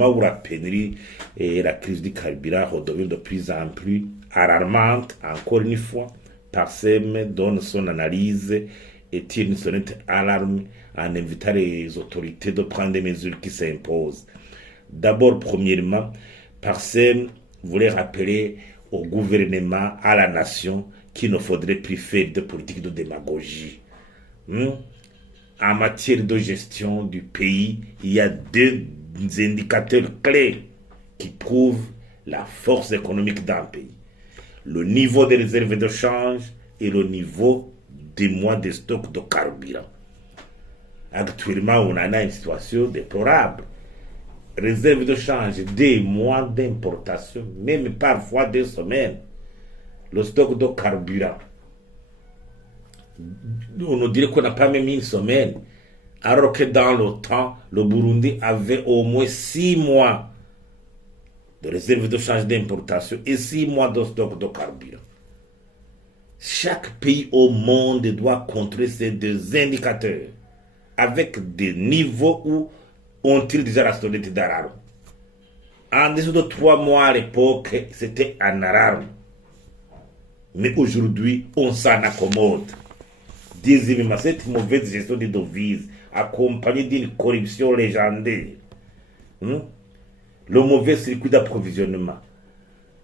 moment où la pénurie et la crise du carburant redevient de plus en plus alarmante, encore une fois, Parsem donne son analyse et tire une sonnette alarme en invitant les autorités de prendre des mesures qui s'imposent. D'abord, premièrement, Parsem voulait rappeler au gouvernement, à la nation, qu'il ne faudrait plus faire de politique de démagogie. En matière de gestion du pays, il y a deux indicateurs clés qui prouvent la force économique d'un pays. Le niveau des réserves de change et le niveau des mois de stock de carburant. Actuellement, on en a une situation déplorable. Réserve de change, des mois d'importation, même parfois 2 semaines. Le stock de carburant. On nous dirait qu'on n'a pas même 1 semaine. Alors que dans le temps, le Burundi avait au moins 6 mois de réserve de change d'importation et 6 mois de stock de carburant. Chaque pays au monde doit contrôler ces 2 indicateurs avec des niveaux où on tire déjà la sonnette d'alarme. En dessous de 3 mois à l'époque, c'était en alarme. Mais aujourd'hui, on s'en accommode. Deuxièmement, cette mauvaise gestion des devises, accompagnée d'une corruption légendaire, le mauvais circuit d'approvisionnement.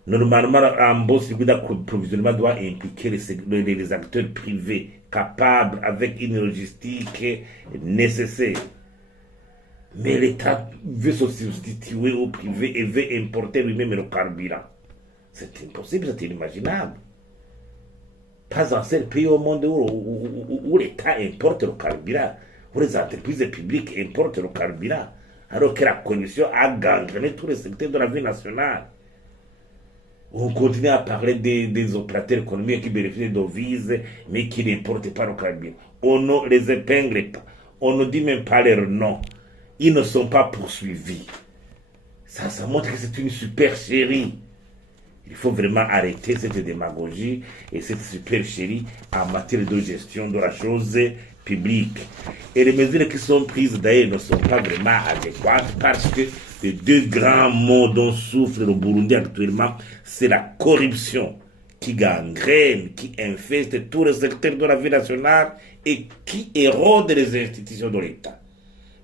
Normalement, un bon circuit d'approvisionnement doit impliquer les acteurs privés capables avec une logistique nécessaire. Mais l'État veut se substituer au privé et veut importer lui-même le carburant. C'est impossible, c'est inimaginable. Pas un seul pays au monde où l'État importe le carburant, où les entreprises publiques importent le carburant, alors que la corruption a gangréné tous les secteurs de la vie nationale. On continue à parler des opérateurs économiques qui bénéficient des devises, mais qui n'importent pas le carburant. On ne les épingle pas. On ne dit même pas leur nom. Ils ne sont pas poursuivis. Ça montre que c'est une supercherie. Il faut vraiment arrêter cette démagogie et cette supercherie en matière de gestion de la chose publique. Et les mesures qui sont prises d'ailleurs ne sont pas vraiment adéquates parce que les 2 grands maux dont souffre le Burundi actuellement, c'est la corruption qui gangrène, qui infeste tous les secteurs de la vie nationale et qui érode les institutions de l'État.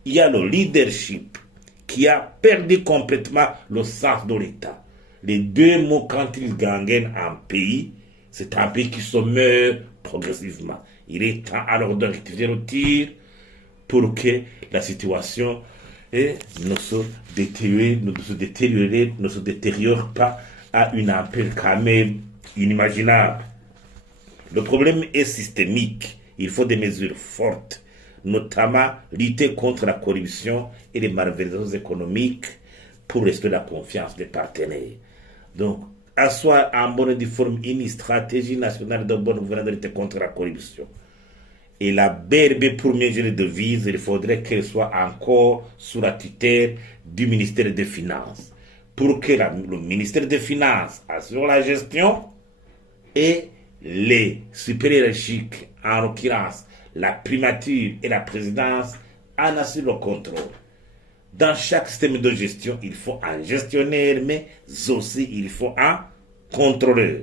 Il y a le leadership qui a perdu complètement le sens de l'État. Les 2 mots, quand ils gangrènent un pays, c'est un pays qui se meurt progressivement. Il est temps alors de rectifier le tir pour que la situation ne se détériore pas à une ampleur quand même inimaginable. Le problème est systémique. Il faut des mesures fortes, notamment lutter contre la corruption et les malversations économiques pour restaurer la confiance des partenaires. Donc, asseoir en bonne et due forme une stratégie nationale de bonne gouvernance de lutter contre la corruption. Et la BRB, pour mieux gérer les devises, il faudrait qu'elle soit encore sous la tutelle du ministère des Finances. Pour que le ministère des Finances assure la gestion et les supérieurs hiérarchiques, en l'occurrence la primature et la présidence, en assurent le contrôle. Dans chaque système de gestion, il faut un gestionnaire, mais aussi il faut un contrôleur.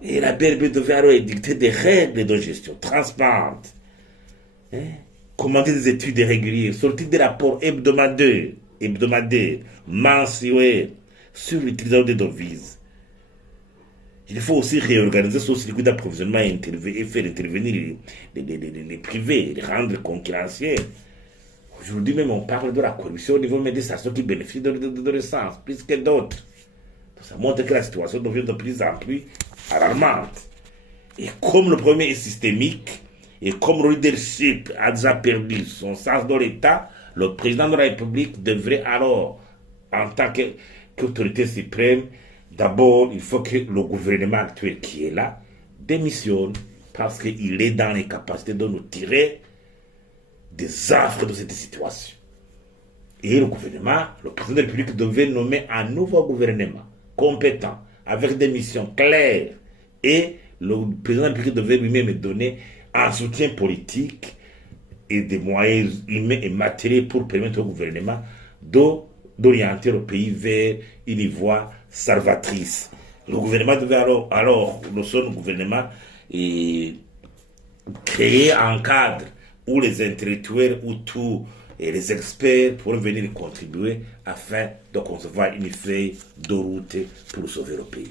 Et la BRB devait alors édicter des règles de gestion transparentes, commander des études régulières, sortir des rapports hebdomadaires, mensuels, sur l'utilisation des devises. Il faut aussi réorganiser ce circuit d'approvisionnement et faire intervenir les privés, les rendre concurrentiels. Aujourd'hui même, on parle de la corruption au niveau des stations qui bénéficient de l'essence, plus que d'autres. Ça montre que la situation devient de plus en plus alarmante. Et comme le problème est systémique, et comme le leadership a déjà perdu son sens de l'État, le président de la République devrait alors, en tant qu'autorité suprême, d'abord, il faut que le gouvernement actuel qui est là démissionne, parce qu'il est dans les capacités de nous tirer des affres de cette situation. Et le gouvernement, le président de la République devait nommer un nouveau gouvernement compétent, avec des missions claires, et le président de la République devait lui-même donner un soutien politique et des moyens humains et matériels pour permettre au gouvernement de d'orienter le pays vers une voie salvatrice. Le gouvernement devait alors son gouvernement, créer un cadre où les intellectuels, où tous les experts pourraient venir contribuer afin de concevoir une feuille de route pour sauver le pays.